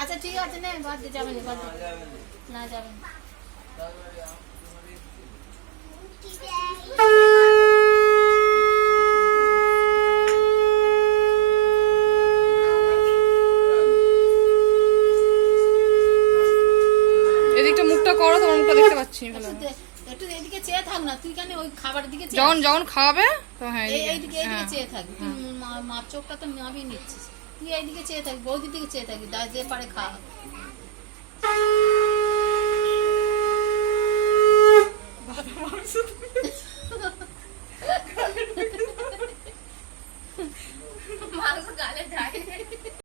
আচ্ছা ঠিক আছে, না বাদ দিয়ে যাবেন, না যাবেন। এদিকটা মুখটা করো, তোমার মুখটা দেখতে পাচ্ছি। একটু এদিকে চেয়ে থাক না, তুই কেন ওই খাবারের দিকে যখন খাওয়াবে তো হ্যাঁ এইদিকে চেয়ে থাকবি। তুই মার চোখটা তো নামিয়ে নিচ্ছিস, তুই এইদিকে চেয়ে থাকবি, বৌদির দিকে চেয়ে থাকবি, যে পারে খা।